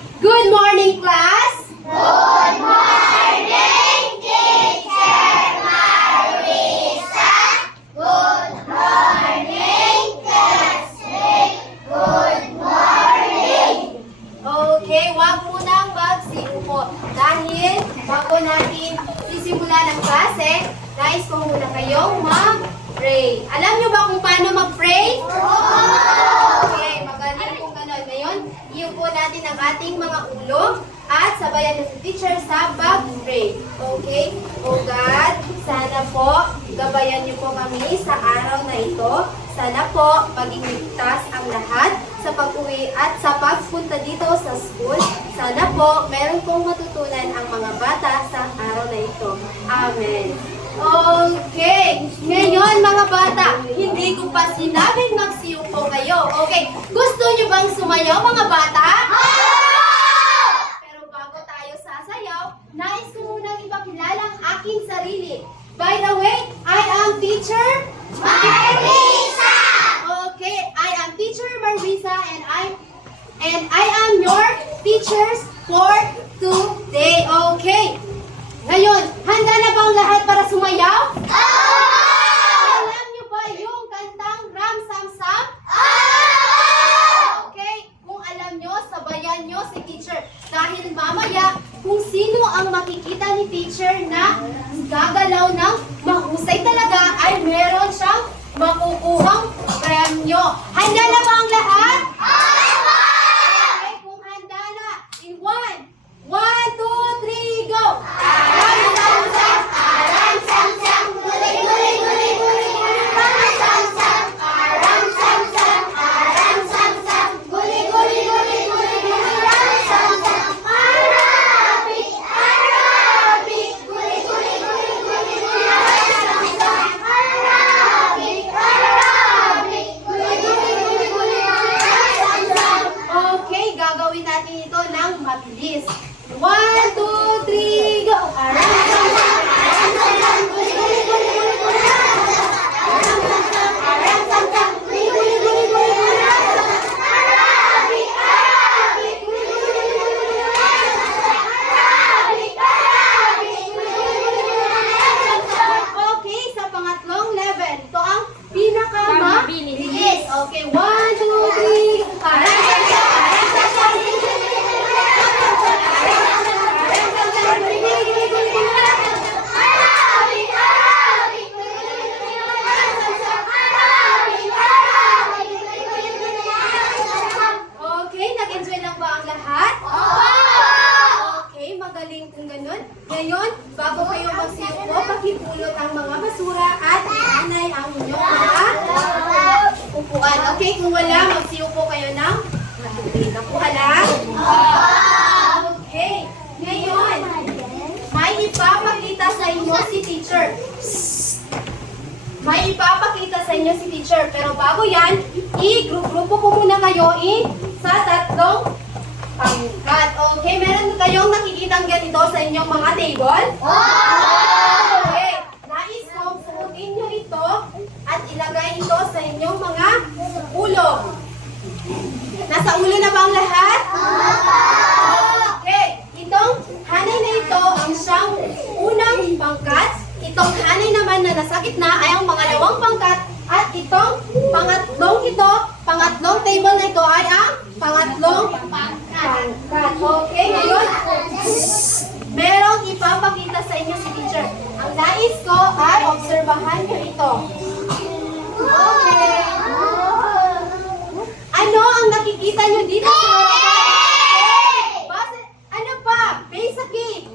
Good morning, class! Good morning, Teacher Marisa. Good morning, classmate. Good morning. Okay, wag munang magsiupo. Dahil bago natin sisimulan ang klase, nais ko muna kayong mag-pray. Alam niyo ba kung paano mag-pray? Okay, magaling kung gano'n. Ngayon, iupo natin ang ating mga ulo at sabayan na si teacher sa pag-pray. Okay? O God, sana po gabayan niyo po kami sa araw na ito. Sana po maging ligtas ang lahat sa pag-uwi at sa pagpunta dito sa school. Sana po meron pong matutunan ang mga bata sa araw na ito. Amen. Okay. Ngayon mga bata, hindi ko pa sinabing magsiupo kayo. Okay. Gusto niyo bang sumayaw mga bata? Pero bago tayo sasayaw, nais ko munang ipakilala ang aking sarili. By the way, I am teacher Marisa! Okay, I am teacher Marisa and I am your teachers for today. Okay. Ngayon, handa na bang lahat para sumayaw? Alam niyo ba yung kantang Ram Sam Sam? Okay, kung alam niyo, sabayan niyo si teacher. Dahil mamaya, kung sino ang makikita ni teacher na gagalaw ng mahusay talaga, ay meron siyang makukuhang premyo. Handa na ba ang lahat? Okay, kung handa na, in 1, 2, 3, go! Aram sam sam, aram sam sam, guli guli guli guli guli. Aram sam sam, aram sam sam, aram sam sam, guli guli guli guli guli. Aram sam sam, Arabic, Arabic, guli guli guli guli guli. Aram sam sam, Arabic, Arabic, guli guli guli guli guli. Aram sam sam. Okay, gagawin natin ito ng mabilis. 1, 2, 3, go! Aram, sam, sam, Aram sam sam, guli guli guli guli guli. Aram sam sam, aram sam sam, aram sam sam, guli guli guli guli guli. Aram sam sam, Arabic, Arabic, guli guli guli guli guli. Aram sam sam, Arabic, Arabic, guli guli guli guli. Aram sam sam. Okay, sa pangatlong level. Ito ang pinakamabilis. Okay, 1, 2, 3, go! Aram, sam, sam, aram, sam, sam, guli, guli, guli, guli. Aram, sam, sam, aram, sam, sam, aram, sam, sam, guli, guli, guli, guli, guli. Arabic, Arabic, guli guli guli guli. Aram sam sam, Arabic, Arabic, guli guli guli guli. Aram sam sam. Okay, nag-enjoy lang ba ang lahat? Oh! Okay, magaling kung ganun. Ngayon, bago kayo magsiupo, pakipulot ang mga basura at ianay ang inyong mga upuan. Okay, kung wala, magsiupo kayo ng matubig. Nakuha lang? Okay, ngayon, may ipapakita sa inyo si teacher. May ipapakita sa inyo si teacher. Pero bago yan, i-grupo ko muna kayo sa tatlong pangkat. Okay, meron kayong nakikitang ganito sa inyong mga table? Okay, nais kong suotin nyo ito at ilagay ito sa inyong mga ulo. Nasa ulo na ba ang lahat? Okay, itong hanay na ito ang siyang unang pangkat. Itong hanay naman na nasa gitna ay ang pangalawang pangkat. At itong pangatlong table na ito ay ang pangatlong pangkat. Okay, ngayon, merong ipapakita sa inyo si teacher. Ang nais ko ay obserbahan nyo ito. Okay. Ano ang nakikita nyo dito sa harapan? Base, ano pa? Base sa cake.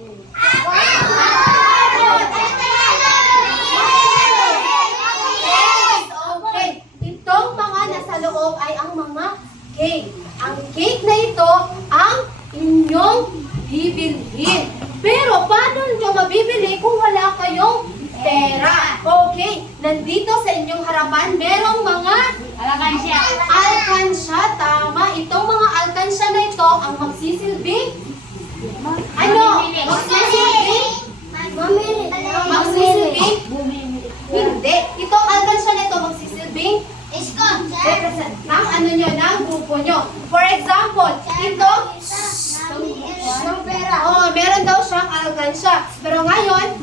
Okay. Itong mga nasa loob ay ang mga cake. Ang cake na ito ang inyong bibilhin. Pero paano nyo mabibili kung wala kayong pera? Okay, nandito sa inyong harapan merong mga Alakansya. alkansya. Tama, itong mga alkansya na ito ang magsisilbing ano? Magsisilbing? Magsisilbing? Hindi. Itong alkansya na ito magsisilbing Iskot. represent ng ano nyo, ng grupo nyo. For example, ito, alkansya. Pero ngayon,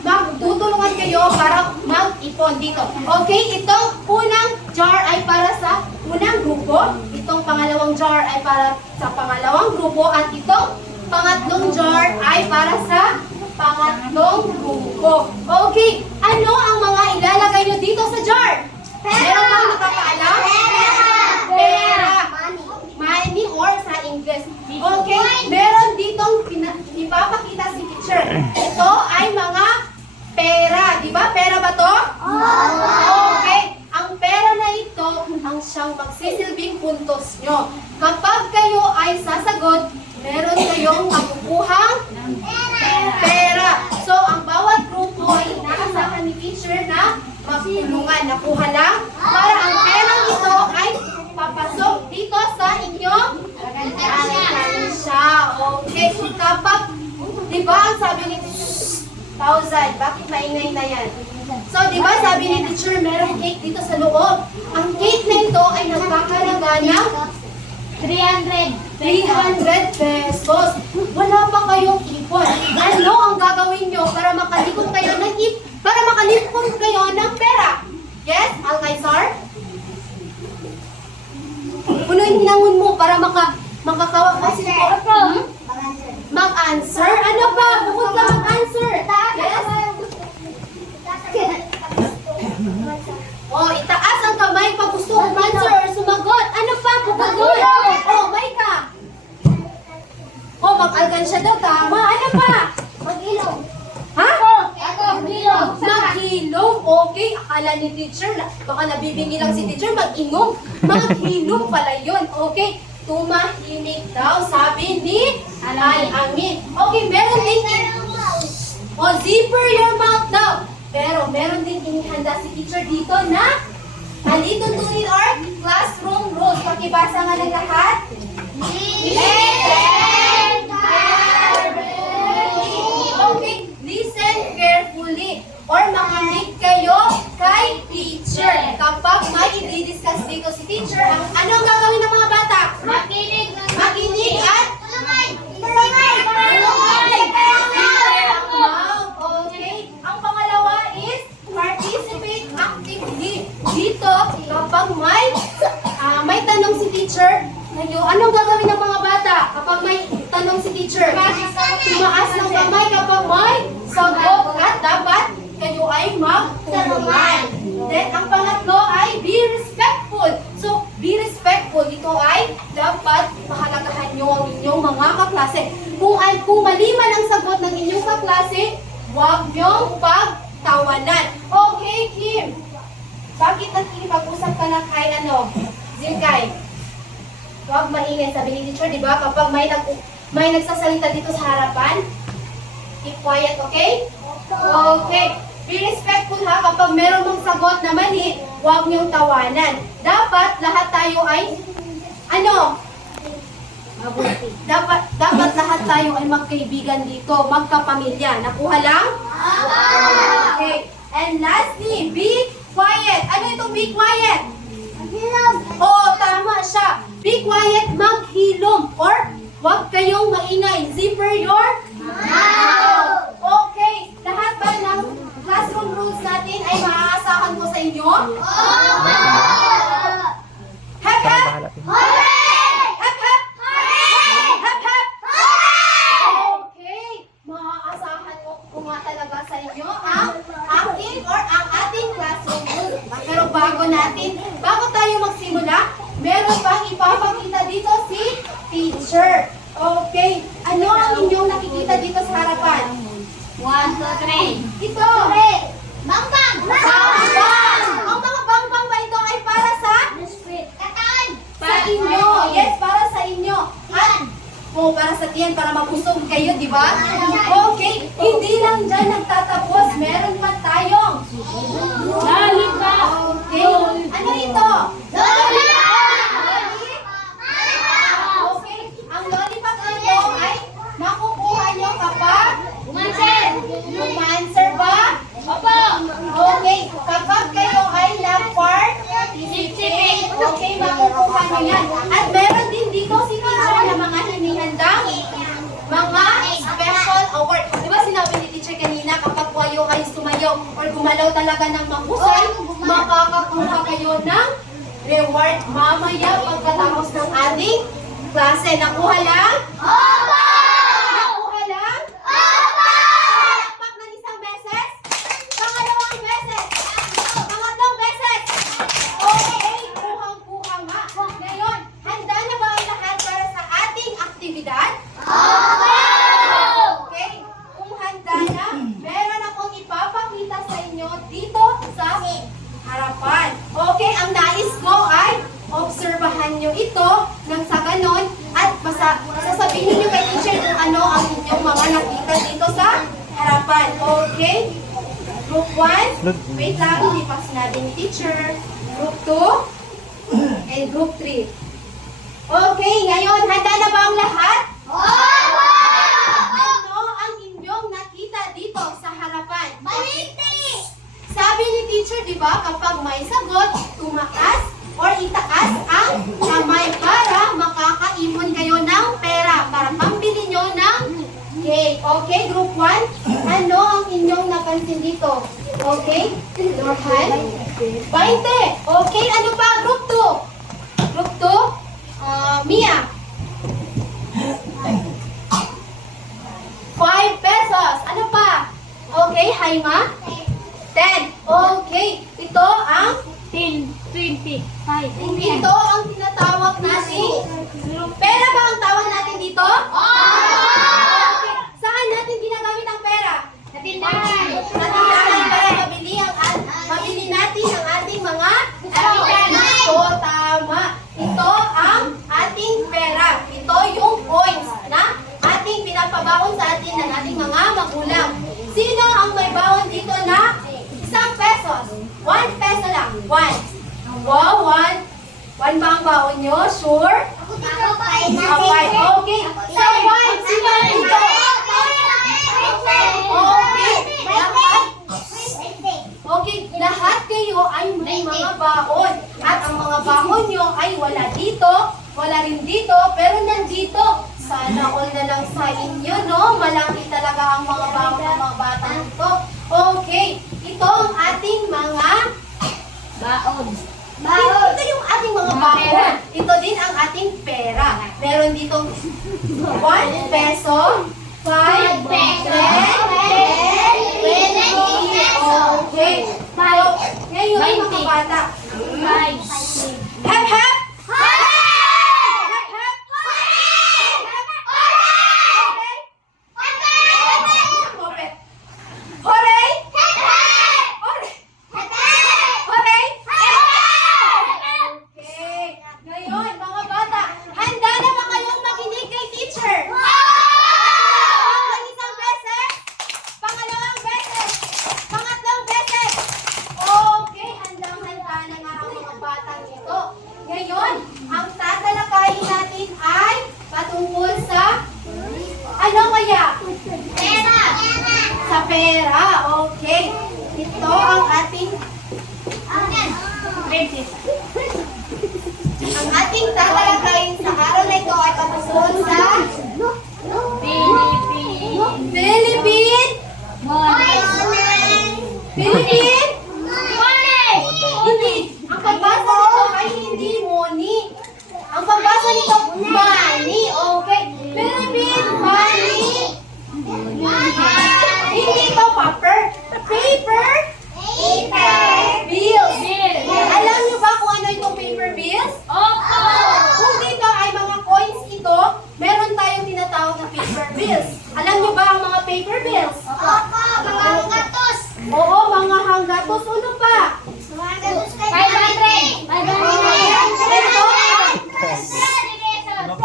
magtutulungan kayo para mag-ipon dito. Okay, itong unang jar ay para sa unang grupo. Itong pangalawang jar ay para sa pangalawang grupo. At itong pangatlong jar ay para sa pangatlong grupo. Okay, ano ang mga ilalagay nyo dito sa jar? Meron bang nakakaalam? Pera. Money or sa English. Okay, meron ditong ipapakita si teacher. Ito ay mga pera. Di ba? Pera ba to? Okay, ang pera na ito ang siyang magsisilbing puntos nyo. Kapag kayo ay sasagot, meron kayong makukuhang pera. So, ang bawat grupo ay inaasahan ni teacher na magtulungan. Nakuha lang para ang perang ito ay papasok dito sa inyong alkansya. Okay. Kapag, di ba ang sabi ni 1,000, bakit maingay na yan? So, di ba sabi ni teacher, merong cake dito sa loob. Ang cake na ito ay nagkakalaga ng 300 pesos. Wala pa kayong ipon. Ano ang gagawin nyo para makalipon kayo ng pera? Yes, Alkaisar? Punuin hinangon mo para makakawa ka sila. Mag-answer? Ano pa? Bukod sa mag-answer. Yes? Oh, itaas ang kamay pag gusto mag-answer or sumagot. Ano pa? Bukod doon. Oh, may ka. Oh, mag-alkansya daw. Tama. Ano pa? Mag-ilong. Ha? Mag-ilong. Maghilom. Okay. Akala ni teacher, baka nabibingi lang si teacher, mag-ingong. Maghilom pala yun. Okay. Tumahimik daw, sabi ni Al-Amin. Okay, meron din. Oh, zipper your mouth daw. Pero meron din inihanda si teacher dito na alituntunin or classroom rules. Pakibasa nga ng lahat. Listen carefully. Okay, listen carefully. Or makinig kayo kay teacher. Kapag may i-discuss dito si teacher, ano ang gagawin ng mga bata? Makinig at tulungan. Okay. Ang pangalawa is participate actively. Dito, kapag may tanong si teacher, anong gagawin ng mga bata kapag may tanong si teacher? Tumaas ng kamay kapag may sagot at dapat kayo ay magtulungan. Then, ang pangatlo ay be respectful. So, be respectful. Ito ay dapat pahalagahan nyo ang inyong mga kaklase. Kung mali man ang sagot ng inyong kaklase, huwag nyong pagtawanan. Okay, Kim. Bakit nakikipag-usap ka na kay Zilkay? Huwag maingay. Sabi ni teacher, di ba? Kapag may nagsasalita dito sa harapan, keep quiet, okay? Okay. Be respectful ha. Kapag meron mong sagot na mali, huwag niyong tawanan. Dapat lahat tayo ay, dapat lahat tayo ay magkaibigan dito, magkapamilya. Nakuha lang? Okay. And lastly, be quiet. Ano itong be quiet? Oo, tama siya. Be quiet, maghilom. Or, huwag kayong maingay. Zipper your mouth. Okay. Lahat ba ng classroom rules natin ay maaasahan ko sa inyo? Hep, hep! Hep, hep! Hep, hep! Okay. Maaasahan ko nga talaga sa inyo ang aking or ang ating classroom rules. Pero bago tayo magsimula, meron pang ipapakita dito si teacher. Okay. Ano ang inyong nakikita dito sa harapan? 1, 2, 3. Ito. Bangbang! Bangbang! Ang mga bangbang ba ito ay para sa inyo? Yes, para sa inyo. At, para sa tiyan, para mabusog kayo, di ba? Okay. Hindi lang dyan nagtatapos. Meron pa tayong lollipop. Okay. Ano ito? Okay. Ang lollipop ito ay makukuha nyo kapag umanswer ba? Opo! Okay. Kapag kayo ay nag-participate, okay, makukuha nyo yan. At meron din dito si teacher na mga hinihandang mga special award. Di ba or gumalaw talaga ng mahusay, makakakuha kayo ng reward mamaya pagkatapos ng ating klase. Nakuha lang? Opo! Nakuha lang? Opo! Palakpak ng isang beses? Pangalawang beses? Pangatlong beses? Okay, kuhang-kuha nga. Ngayon, handa na ba ang lahat para sa ating aktibidad? Opo! Okay, kung handa na, meron akong ipapakita sa inyo dito sa harapan. Okay, ang nais ko ay obserbahan nyo ito nang sa ganon at sasabihin nyo kay teacher kung ano ang inyong mga nakita dito sa harapan. Okay? Group 1, wait lang, hindi pa sinabi ni teacher. Group 2, and Group 3. Okay, ngayon, handa na ba ang lahat? Opo! Ano ang inyong nakita dito sa harapan? Baliti! Sabi ni teacher, di ba, kapag may sagot, tumaas or itaas ang kamay para makakaipon kayo ng pera para pambili nyo ng cake. Okay, group 1, ano ang inyong napansin dito? Okay, your hand? 20. Okay, ano pa? Group 2? Group 2? Mia? 5 pesos. Ano pa? Okay, Haima? 10. Okay, ito ang 10, 25. ito ang tinatawag natin pera ba ang tawag natin dito? Okay. Saan natin ginagamit ang pera? Sa tindahan. Sa tindahan para mabili natin ang ating mga ito, tama. Ito ang ating pera. Ito yung coins na ating pinapabaon sa atin ng ating mga magulang. Sino ang may baon dito na 1 pesos? 1 peso lang. 1. Wow, 1 ba ang baon nyo? Sure? Ako pa ay Okay. Okay. So, 1. Sino dito? Okay. Lahat kayo ay may mga baon. At ang mga baon nyo ay wala dito, wala rin dito, pero nandito. Sana all na lang sa inyo, no? Malaki talaga ang mga baon ng mga bata nito. Okay. Ito ang ating mga Baon. ito yung ating mga baon. Ito din ang ating pera. Meron dito 1 peso, 5, 10, 10, 20. Okay. So, ngayon mga bata. Hep, hep! Hep, hep! Hooray! Hooray! Hooray! Okay. Ngayon, mga bata, handa na ba kayong makinig kay teacher? Ang isang beses, pangalawang beses, pangatlong beses. Okay, handang-handa na nga ang mga batang ito. Ngayon, ang tatalakayin natin ay patungkol sa ano kaya? Sa pera. Okay. Ito ang ating ang ating tatalakayin sa araw na ito ay patungkol sa Philippine Philippine Hindi. Ang pagbasa nito ay hindi money. Ang pagbasa nito money. Okay. Philippine money. Hindi ito paper. Paper bills. Alam niyo ba kung ano itong paper bills? Opo! Kung dito ay mga coins ito, meron tayong tinatawag na paper bills. Alam niyo ba ang mga paper bills? Oo, mga hanggatos. Ano pa?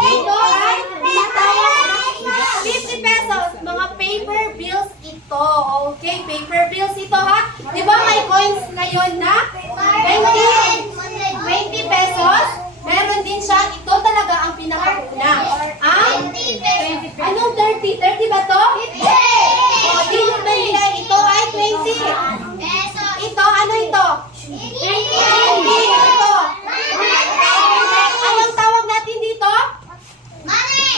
Ito ay tinatawag na 50 pesos. Mga paper bills ito. Okay, paper bills ito ha. Di ba may coins ngayon na 20 pesos? Meron din siya. Ito talaga ang pinakauna. Anong 30? 30 ba to? O, di yung 20. Ito ay 20. Ito, ano ito? Hindi. Ito. Anong tawag natin dito? Money.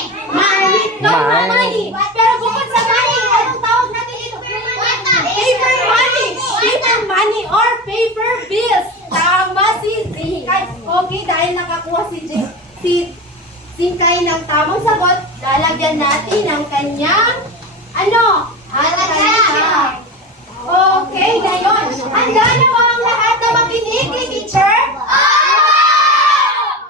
No, money. Pero bukod sa money, anong tawag natin dito? Paper money. money or paper bills. Tama si Zinkay. Okay, dahil nakakuha si Zinkay ng tamang sagot, lalagyan natin ang kanyang halaga. Okay, ngayon. Handa na ba ang lahat na makinig kay teacher?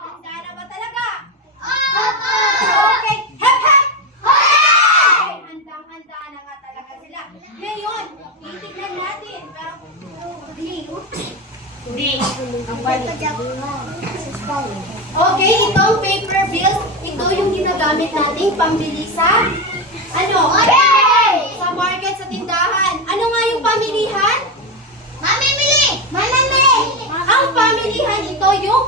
Handa na ba talaga? Okay. Hep, hep! Okay, handang-handa na nga talaga sila. Ngayon, titignan natin. Okay, itong paper bills, ito yung ginagamit nating pambili sa sa market, sa tindahan. Ano nga yung pamilihan? Mamimili! Ang pamilihan, ito yung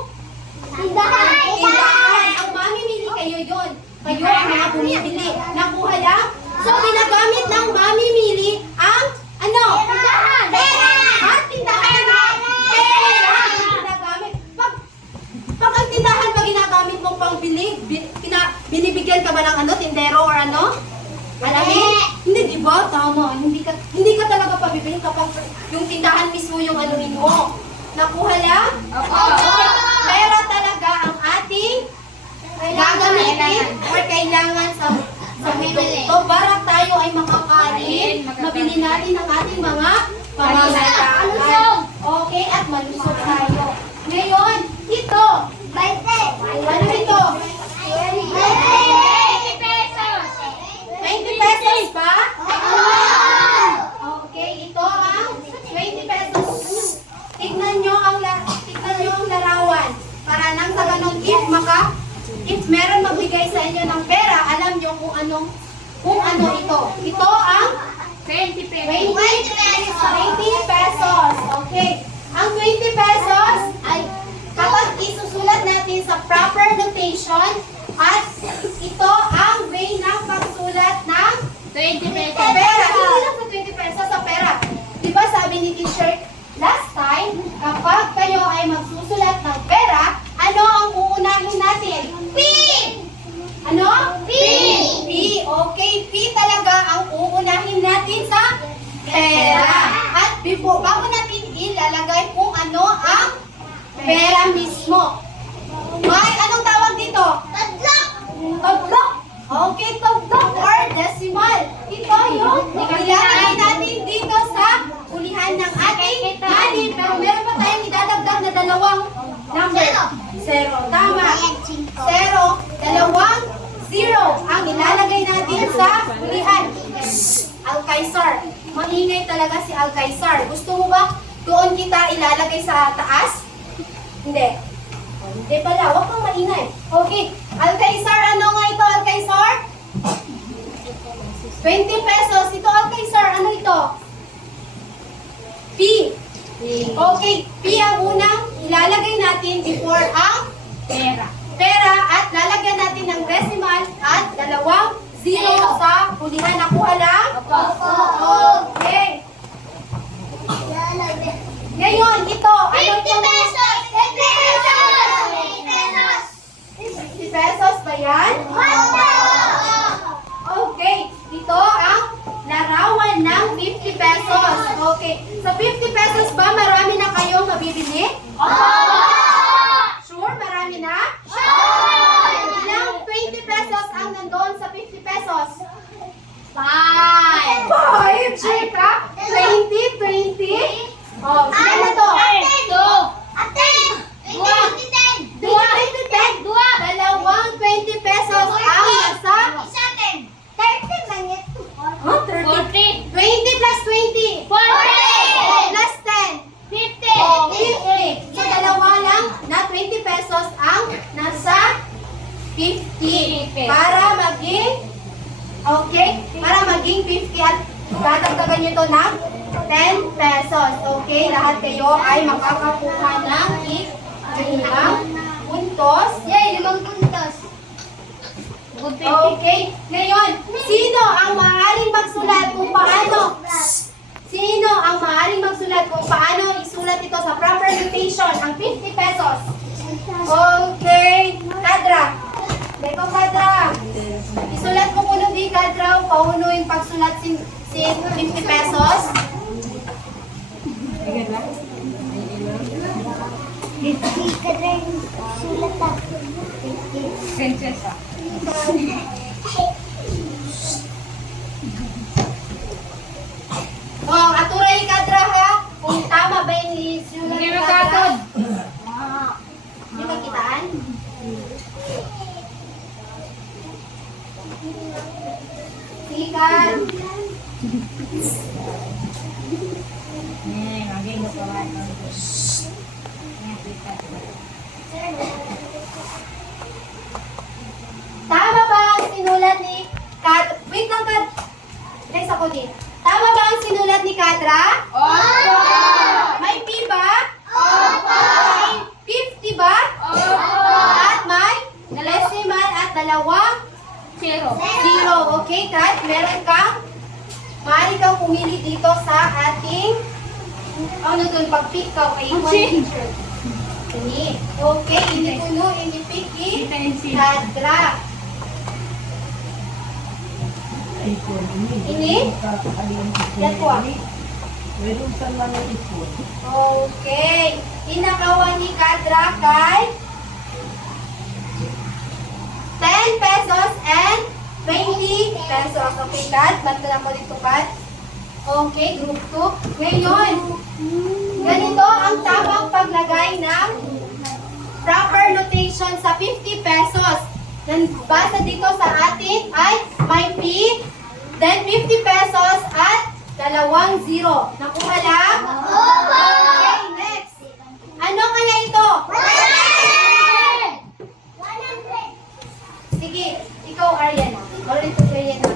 tindahan. Ang mamimili kayo yun. Kayo ang mga bumibili. Nakuha lang? So, ginagamit ng mamimili ang tindahan. Pera! Ang tindahan. Pera! Ginagamit. Pag ang tindahan pa ginagamit mo pang binibigyan ka ba ng tindero or Alamin? Hindi, di ba? Tama. Hindi ka talaga pabibili kapag yung tindahan mismo yung anuhin mo. Nakuha lang? Pera talaga ang ating gagamitin or kailangan sa mundo para tayo ay makakain, mabili natin ang ating mga pangangailangan. Okay, at malusog tayo. Ngayon, ito. Ano ito? 20 pesos ba? Okay, ito ang 20 pesos. Tignan nyo ang larawan. Para nang sa ganun, if meron magbigay sa inyo ng pera, alam nyo kung ano ito. Ito ang 20 pesos. 20 pesos. Okay. Ang 20 pesos ay kapag isusulat natin sa proper notation at ito ang way ng pagsulat ng 20 pesos. pera. Hindi lang sa 20 pesos sa pera. Diba sabi ni teacher last time, kapag kayo ay magsusulat ng pera, ano ang uunahin natin? P! Ano? P! P. Okay, P talaga ang uunahin natin sa pera. At bago natin ilalagay kung ano ang pera mismo. May anong tawag dito? Tadlok. Okay, tadlok or decimal. Ito yung ilalagay natin dito sa ulihan ng ating money. Pero meron pa tayong idadagdag na dalawang number. Zero. Tama. Zero. Dalawang zero ang ilalagay natin sa ulihan. Alkaisar. Maingay talaga si Alkaisar. Gusto mo ba doon kita ilalagay sa taas? Hindi. Hindi pala. Huwag kang maingay. Okay. Alkaisar, ano nga ito, Alkaisar? 20 pesos. Ito, Alkaisar, ano ito? P. Okay. P ang unang ilalagay natin before ang pera at lalagyan natin ng decimal at dalawang zero sa hulihan. Nakuha lang? Okay. Ngayon, ito. Ano 50 ito? pesos! 50 pesos ba yan? Okay. Ito ang larawan ng 50 pesos. Okay. Sa 50 pesos ba, marami na kayong mabibili? Sure? Marami na? Ilang 20 pesos ang nandoon sa 50 pesos? 5, chika? 20? Oh, saan na to? 20? Dalawang 20 pesos ang nasa? Huh? 30? 20 plus 20? 40. Plus 10? 50. Oh, 50. So, dalawa lang na 20 pesos ang nasa 50. Para maging, okay, para maging 50 at dadagdagan nyo to ng 10 pesos. Okay, lahat kayo ay makakakuha ng limang puntos. Yay, 5 puntos. Okay, ngayon, sino ang maaaring magsulat kung paano? Sino ang maaaring magsulat kung paano isulat ito sa proper notation, ang 50 pesos? Okay, Kadra. Beko, Kadra. Isulat mo kuno di, Kadra, pauno yung pagsulat si 50 pesos. Sulat ako. Prinsesa. Oh, aturay kadra ha. Kung tama ba yung isulat Hindi ni mo kadra? katod. Hindi ba kitaan? Sikat. Tama ba ang sinulat ni Kadra? Wait lang, Kad. Next ako din. Tama ba ang sinulat ni Kadra? Opo! May P ba? Opo! May 50 ba? Opo! At may decimal at dalawang Zero. zero. Okay, Kad? Meron kang maaari kang pumili dito sa ating ano dun, pag-pick ka kay Change. Ini. Okay, ini puno, ini pick, Kita yung zero. Kadra. Ini? Yan po ah. Meron sa mga ipon. Okay. Inakawan ni Kadra kay 10 pesos and 20 pesos. Okay, Kad? Banta lang ko dito, Kad. Okay, group 2. Ngayon, ganito ang tamang paglagay ng proper notation sa 50 pesos. Basta dito sa atin ay may P, then 50 pesos at dalawang zero. Nakuha lang? Okay, next. Ano kaya ito? 100! Sige, ikaw Ariana. Wala ito Ariana.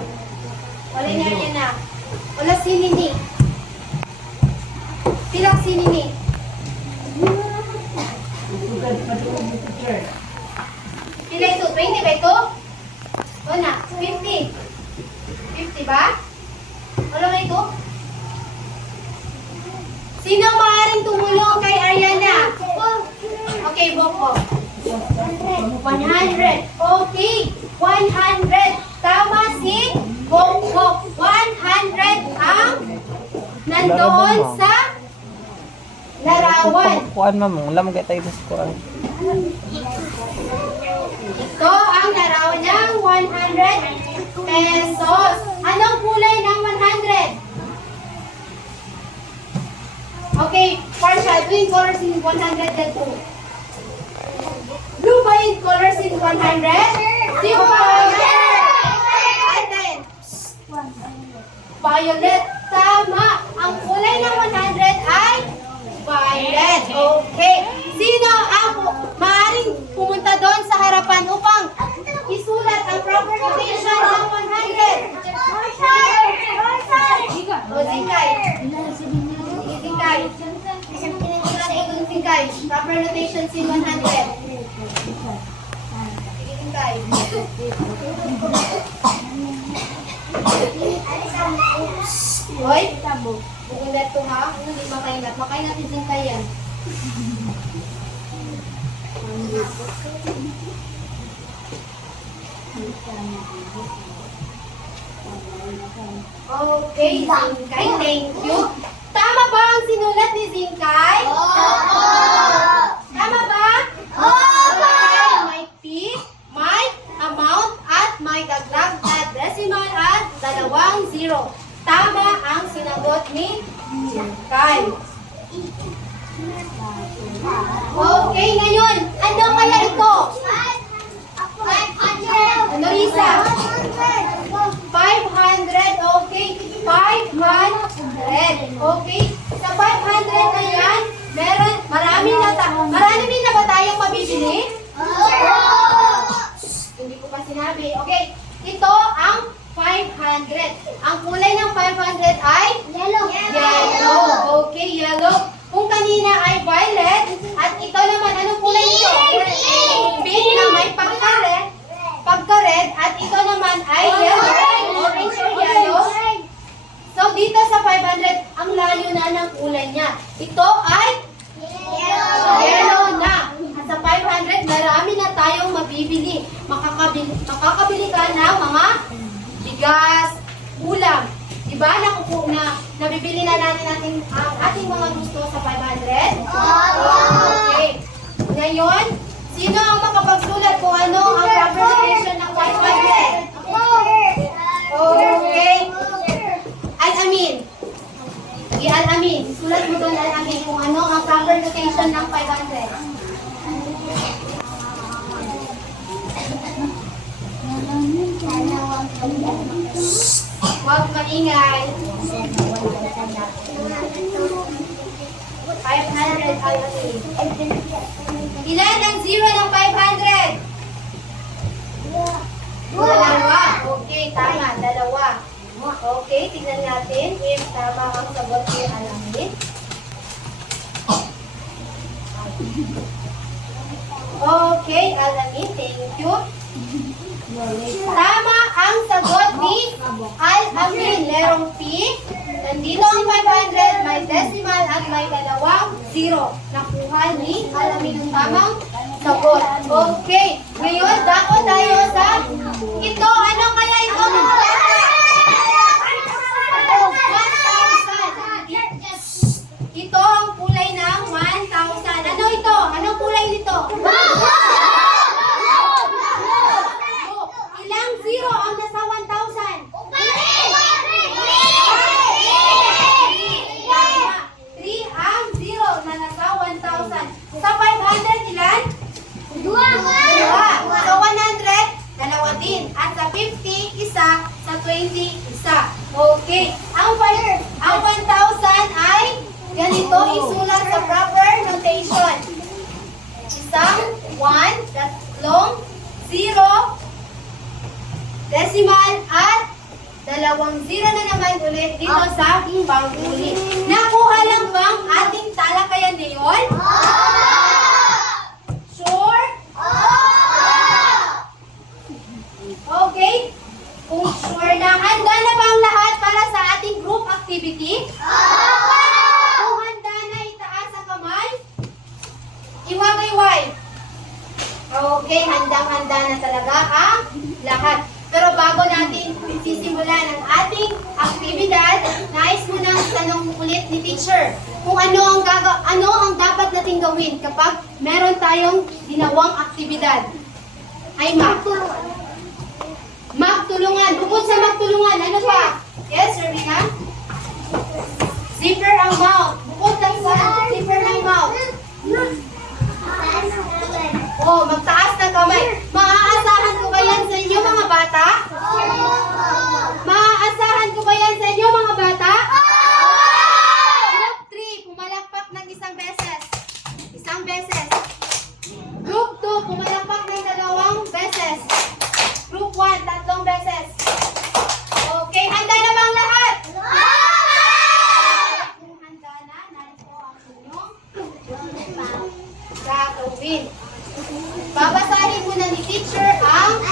Wala ni Ariana. Wala si Nini. Pilang si Nini. Usugad pa doon mo sa church. Pila ito? 20 ba ito? O na, 50. 50 ba? Wala ba ito? Sino maaaring tumulong kay Ariana? Okay, Boko. 100. Okay, 100. Tama si Boko. 100 ang nandoon sa larawan. Kuan ma'am, wala mo tayo sa kuan. Ito ang larawan ng 100 pesos. Anong kulay ng 100? Okay, partial. Blue in colors in 100 then 2. Blue ba in colors in 100? Zero. And then, violet. Tama. Ang kulay ng 100 ay violet. Okay. Sino ang maaaring pumunta doon sa harapan upang isulat ang proper notation ng 100? O, Zingkay. Zingkay. Isulat mo dun, Zingkay. Proper notation sin 100. Sige, Zingkay. Hoy, bukundat to ha. Hindi makaingat. Makaingat si Zingkay yan. Okay, Zingkay, thank you. Tama ba ang sinulat ni Zingkay? Tama ba? Okay, may P, may amount, at may dagdag at decimal at dalawang zero. Tama ang sinagot ni Zingkay. Okay, ngayon, ano kaya ito? 500! Ano, Risa? 500, okay. 500, okay. Sa 500 na yan, marami na ba tayong mabibili? Hindi ko pa sinabi. Okay, ito ang 500. Ang kulay ng 500 ay? Yellow! Yellow. Okay, yellow. Kung kanina ay violet, at ito naman, anong kulay nito? Pink na may pagka-red, at ito naman ay yellow, orange or yellow. So, dito sa 500, ang layo na ng kulay niya. Ito ay yellow na. At sa 500, marami na tayong mabibili. Makakabili ka ng mga bigas, ulam. Diba? nabibili na natin ang ating mga gusto sa 500? Opo. Okay. Ngayon, sino ang makapagsulat kung ano ang proper location ng 500? Okay. Al-Amin. Al-Amin. Sulat mo doon, Al-Amin, kung ano ang proper location ng 500. Huwag maingay. 500 Al-Amin. Ilan ang zero ng 500? Dalawa. Okay, tama. Dalawa. Okay, tignan natin if tama ang sagot ni Al-Amin. Okay, Al-Amin, thank you. Tama ang sagot ni Al-Amin. Lerong P. Nandito ang 500, may decimal at may dalawang zero. Nakuha ni Al-Amin ang tamang sagot. Okay, ngayon dako tayo sa ito. Ano kaya ito? 1,000. Ito ang kulay ng 1,000. Ano ito? Anong kulay nito? Ilang zero ang nasa 1,000? 3 ang zero na nasa 1,000. Sa 500, ilan? Dua. Sa 100, dalawa din. At sa 50, isa. Sa 20, isa. Okay. Ang 1,000 ay ganito isulat sa proper notation. Isang 1, tatlong 0, decimal at dalawang 0 na naman ulit dito sa panghuli. Nakuha lang bang ating talakayan ngayon? Sure? Okay? Kung sure na, handa na ba ang lahat para sa ating group activity? Kung handa na, itaas ang kamay. Iwagayway. Okay, handang-handa na talaga ang lahat. Pero bago natin sisimulan ang ating aktibidad, nais mo nang tanong ulit ni teacher kung ano ang dapat nating gawin kapag meron tayong ginawang aktibidad. Ay, magtulungan. Bukod sa magtulungan, ano pa? Yes, Rowena? Zipper ang mouth. Bukod lang sa zipper ng mouth. Oh, magtaas ng kamay. Maaasahan ko ba yan sa inyo, mga bata? Maaasahan ko ba yan sa inyo, mga bata? Group 3, pumalakpak ng isang beses. Isang beses. Group 2, pumalakpak ng 2 beses. Group 1, 3 beses. Okay, handa na ba ang lahat? Kung handa na, narito ang inyong gagawin. Babasahin muna ni teacher ang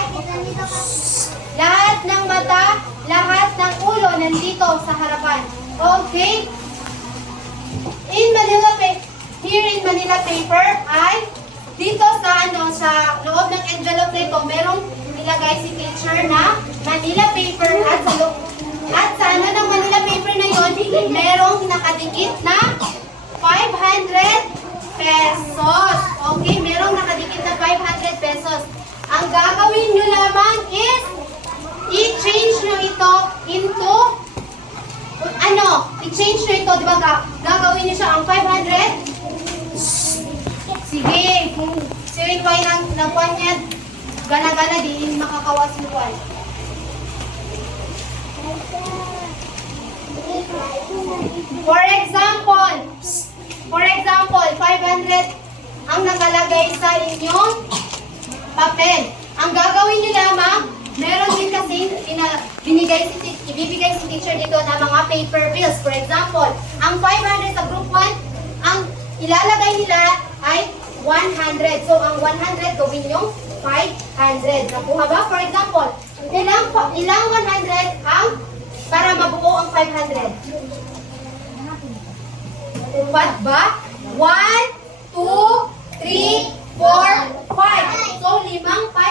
lahat ng mata, lahat ng ulo nandito sa harapan. Okay? Here in Manila paper ay dito sa loob ng envelope nito, merong nilagay si teacher na Manila paper at sa ng Manila paper na yon, merong nakadikit na 500 pesos. Okay, merong nakadikit na 500 pesos. Ang gagawin nyo lamang is i-change nyo ito into i-change nyo ito, di ba? Gagawin nyo siya ang 500. Sige, kung sirin ko ay nagkuhan niya, gana-gana din, makakawas mo kuhan. For example, 500 ang nakalagay sa inyong papel. Ang gagawin niyo lamang, meron din kasing ibibigay si teacher dito na mga paper bills. For example, ang 500 sa group 1, ang ilalagay nila ay 100. So, ang 100 gawin yung 500. Nakuha ba? For example, ilang 100 ang para mabuo ang 500? Upat ba? 1, 2, 3, 4, 5. So, limang 100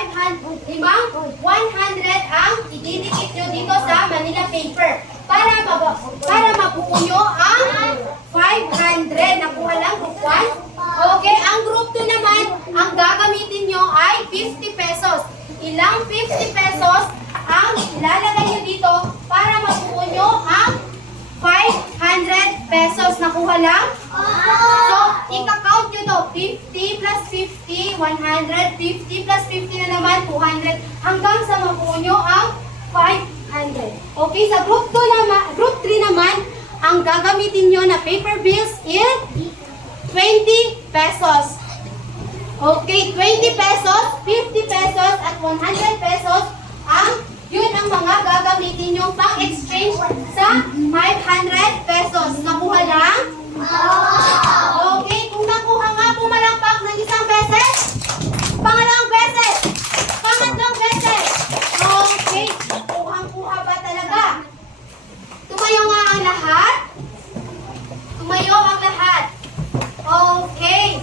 ang ididikit nyo dito sa Manila paper para mabuo para mabuo nyo ang 500. Nakuha lang group 1. Okay, ang group 2 naman, ang gagamitin nyo ay 50 pesos. Ilang 50 pesos ang ilalagay nyo dito para mabuo nyo ang 500 pesos. Nakuha lang? So, ika-count nyo to. 50 plus 50, 100. 50 plus 50 na naman, 200. Hanggang sa mabuo nyo ang 500. Okay, sa group 2 naman, group 3 naman, ang gagamitin nyo na paper bills is 20 pesos. Okay, 20 pesos, 50 pesos, at 100 pesos yun ang mga gagamitin nyo pang-exchange sa 500 pesos. Nakuha lang? Okay, kung nakuha nga, pumalakpak ng isang beses. Pangalawang beses. Pangatlong beses. Okay, kuhang-kuha ba talaga? Tumayo nga ang lahat. Tumayo ang lahat. Okay.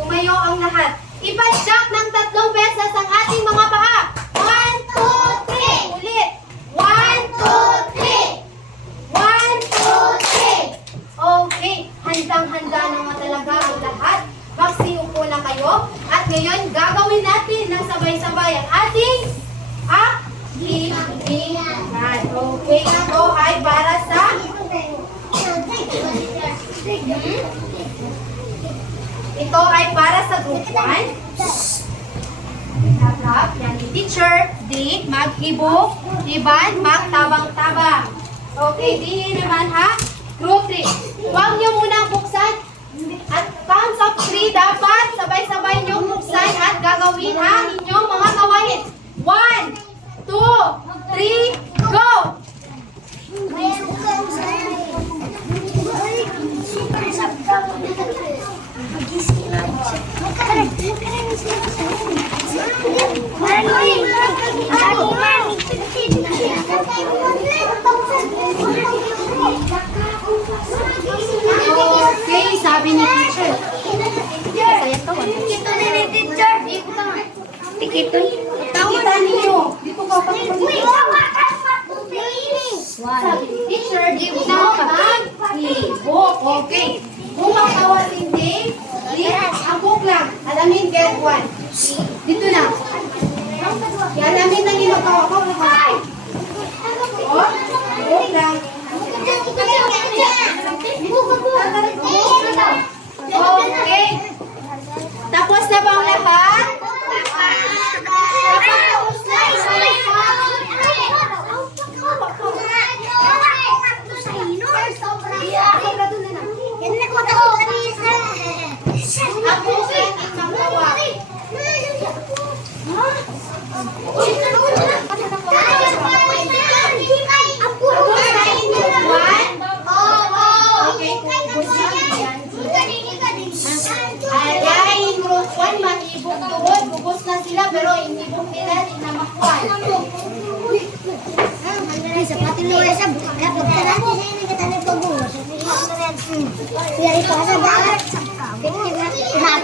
Tumayo ang lahat. Ipadyak ng 3 beses ang ating mga paa. 1, 2, 3. Ulit. 1, 2, 3. 1, 2, 3. Okay. Handang-handa naman talaga ang lahat. Magsiupo na kayo. At ngayon, gagawin natin ng sabay-sabay ang ating activities. Okay. Ito ay para sa ito ay para sa group 1. Tatap, yan ni teacher. Di, maghibok. Iban, magtabang-tabang. Okay, di naman ha. Group 3. Huwag nyo munang buksan. At count of 3 dapat sabay-sabay nyo buksan at gagawin ang inyong mga gawain. 1, 2, 3, go! Okay, sabi ni teacher. Saya to. Dito na ni teacher. Tikito. Nakita ninyo. Dito ka pa. Sabi ni teacher, dito na mag-ibok. Okay. Kung makawasin din, abok lang. Alamin, get 1. Dito na. Alamin na ginagawa ko. Oh, abok lang. Okay. Tapos na ba ang lahat? Alain group 1, mag-ibok doon. Bugos na sila, pero inibok nila, di na makuha.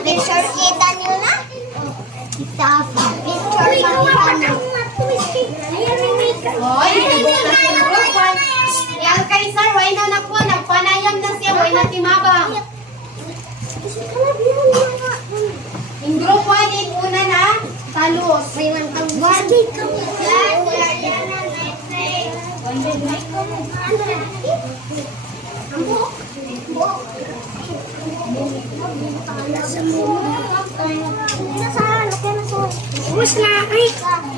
Picture kita niyo na? Kita picture kita. Hoy, inibok na sila group 1. Yang kaisar, way na nakuha, nagpanayam na siya, way na timabang. In group 1, in una na, talos. May mantang ubus na. Ay,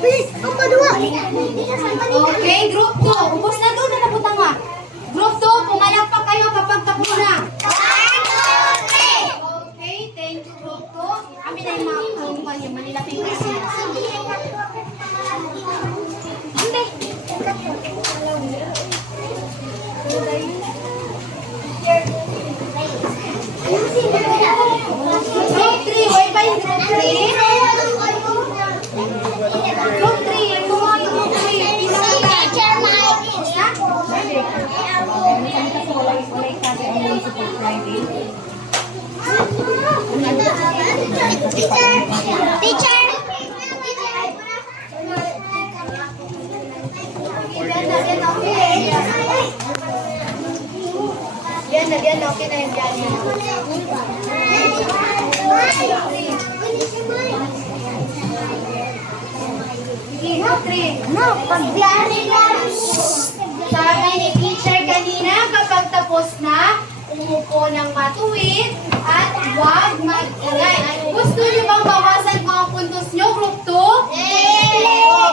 bilis. Ang padua. Okay, group 2. Ubus na doon, nalabutang nga. Group 2, pumalakpak kayo kapag tapos na. Okay, thank you, group 2. Kami na yung mga kumpan yung Manila Papers. Group 3, way ba yung group 3? Group 3, yung mga group 3. Teacher Mike. Teacher. Okay. Yan na, okay na yung yan. Sige, group 3. Sabi ni teacher kanina, kapag tapos na, umupo ng matuwid at huwag mag-ingay. Gusto niyo bang bawasan ko ang puntos niyo, group 2?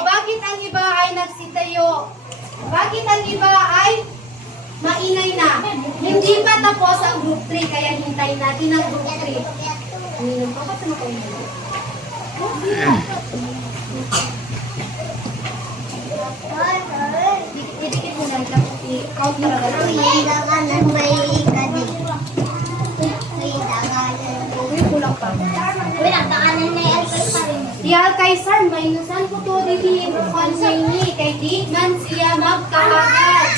Bakit ang iba ay nagsitayo? Bakit ang iba ay maingay na? Hindi pa tapos ang group 3, kaya hintayin natin ang group 3. Bakit mo kayo? Dikit mo lang, i-count talaga. Uy, kulang pa. Di Alkaisar, minusan ko to dito kung ni kay di man siya magkahagat.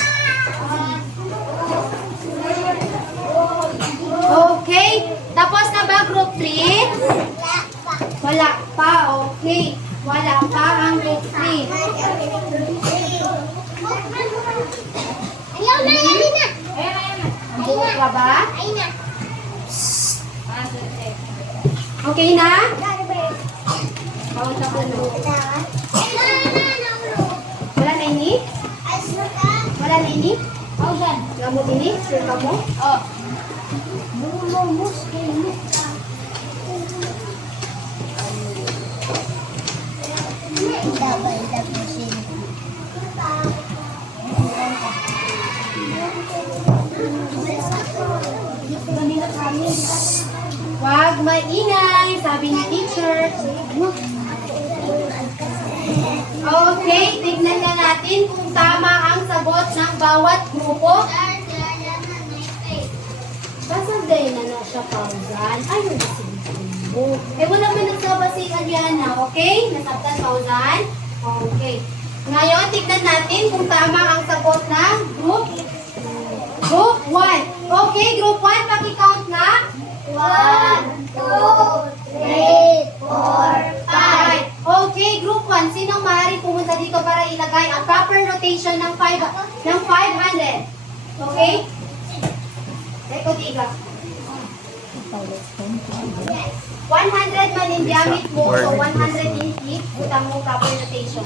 Okay, tapos na ba group 3? Wala pa, okay. Wala pa ang group 3. Buo ka ba? Okay na? Bawal na po na. Wala na ini? Wala na ini? Gamot ini? Sure ka mo? Oo. Wag maingay, sabi ni teacher. Okay, tignan na natin kung tama ang sagot ng bawat grupo. Kasagay na na siya, Pauzan. Ayun na sinusunod. Wala man nagsabasihan yan na, okay? Nasabtan, Pauzan? Okay. Ngayon, tignan natin kung tama ang sagot ng group 1. Okay, group 1, paki-count na. 1, 2, 3, 4, 5. Okay, group 1, sinong maaari pumunta dito para ilagay ang proper notation ng 500? Okay? Eko, diga. 100 man in gamit mo, so 100 in heat, butang mo proper notation.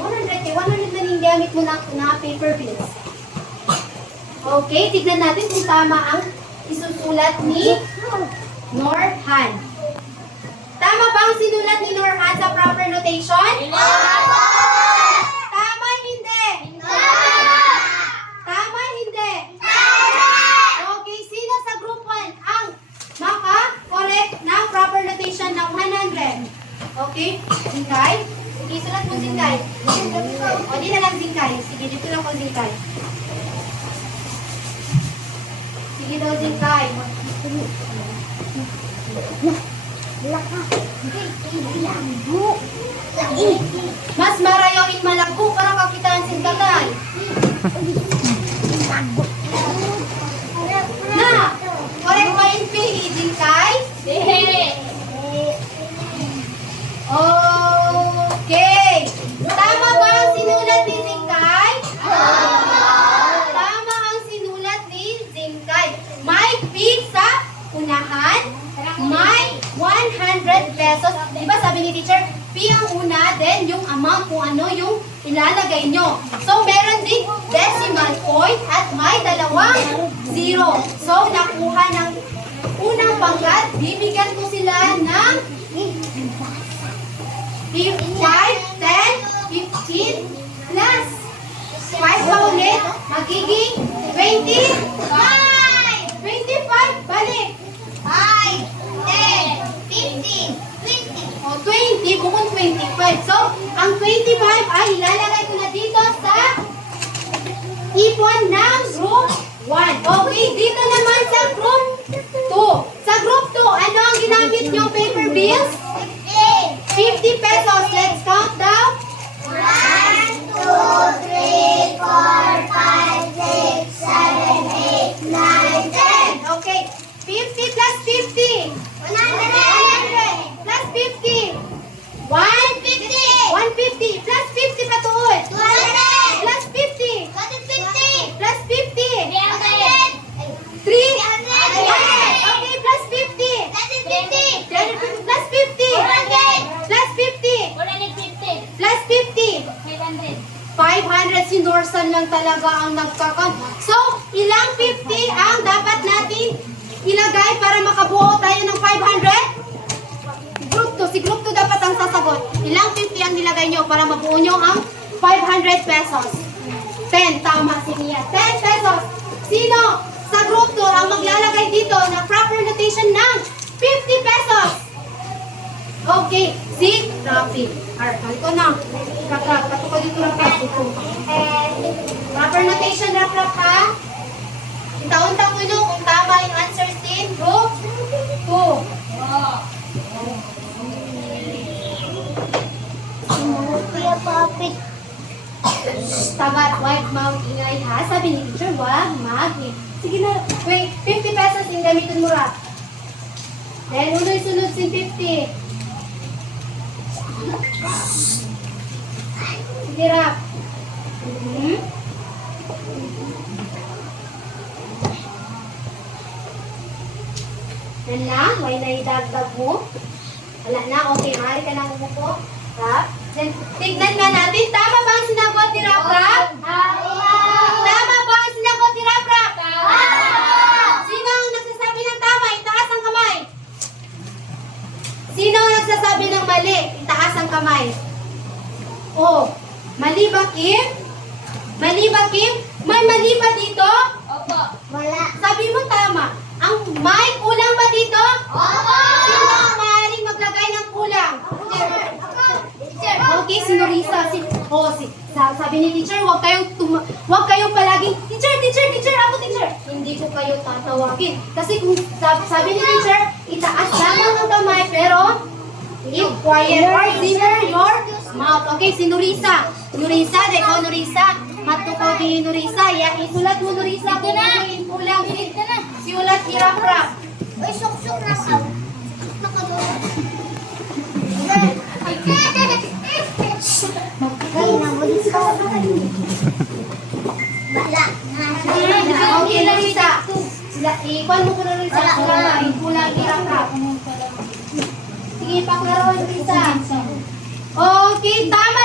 100 man in gamit mo na paper bills. Okay, tignan natin kung tama ang isusulat ni Norhan. Tama ba ang sinulat ni Norhan sa proper notation? Tama, hindi? Tama, hindi? Okay, sino sa group 1 ang maka-correct ng proper notation ng 100? Okay, Zingkay? Sige, sulat mo Zingkay. O, di na lang Zingkay. Sige, dito lang ko Zingkay. Sige daw Zingkay. Mas marayawin malago para kakitaan Zingkay. Na! Correct ba yung pili, Zingkay? Okay. Tama ba ang sinulat ni Zingkay? Tama ang sinulat ni Zingkay. May fee sa unahan, may 100 pesos. Diba sabi ni teacher, fee ang una, then yung amount kung ano yung ilalagay nyo. So meron din decimal point at may 2 zero. So nakuha ng unang pangkat, bibigyan ko sila ng 5, 10, 15 plus 5 pa ulit, magiging 25! 25, balik! 5, 10, 15, 20. O, 20, bukod 25. So, ang 25 ay ilalagay ko na dito sa ipon ng group 1. Okay, dito naman sa group 2. Sa group 2, ano ang ginamit nyo paper bills? 50 pesos. Let's count down. 1, 2, 3, 4, 5, 6, 7, 8, 9, 10. Okay, 50 plus 50. 100 plus 50. 150 plus 50 patuod. 200. Less 50. 500. 500, si Norsan lang talaga ang nagkakount. So, ilang 50 ang dapat natin ilagay para makabuo tayo ng 500? Si group 2 dapat ang sasagot. Ilang 50 ang nilagay nyo para mabuo nyo ang 500 pesos? 10, tama si Mia. 10 pesos. Sino sa group 2 ang maglalagay dito na proper notation ng 50 pesos? Okay, si Rafi. Arkan ko na. Kakak, pato ko dito Rafi. Proper notation, Rap ha. Itaon-taon ko nyo kung tama yung answers din. Group 2. Kuya Papi. Tagat, white mouth, ingay ha. Sabi ni teacher, wag mag. Sige na, wait, 50 pesos yung gamitin mo, Rap. Then, sunod si 50. Sige, Rap. Yan lang, may naidagdag mo. Wala na, okay, maaari ka na umupo. Rap. Then, tignan nga natin, tama ba ang sinagot ni Rap Rap? Tama ba ang sinagot ni Rap Rap? Sino ang nagsasabi ng tama? Itaas ang kamay. Sino ang nagsasabi ng mali? Itaas ang kamay. Oh, mali ba, Kim? Mali ba, Kim? May mali ba dito? Opo. Wala. Sabi mo tama. Ang may kulang ba dito? Opo. Sino ang maaaring maglagay ng kulang? Okay, si Norisa. Sabi ni teacher, huwag kayong palaging, teacher, ako teacher. Hindi ko kayo tatawagin. Kasi kung sabi ni teacher, itaas lamang ang kamay, pero keep quiet or simmer your mouth. Okay, si Norisa. Norisa, deko Norisa. Matukobi Norisa. Ya, isulat mo Norisa. Kung ano yung kulang. Siulat hirap-rap. Uy, sok-sok na ka. Ay, nabulis ka. Wala. Okay, Norisa. Ikuan mo ko Norisa. Kulang hirap-rap. Sige, paklaro Norisa. Okay, tama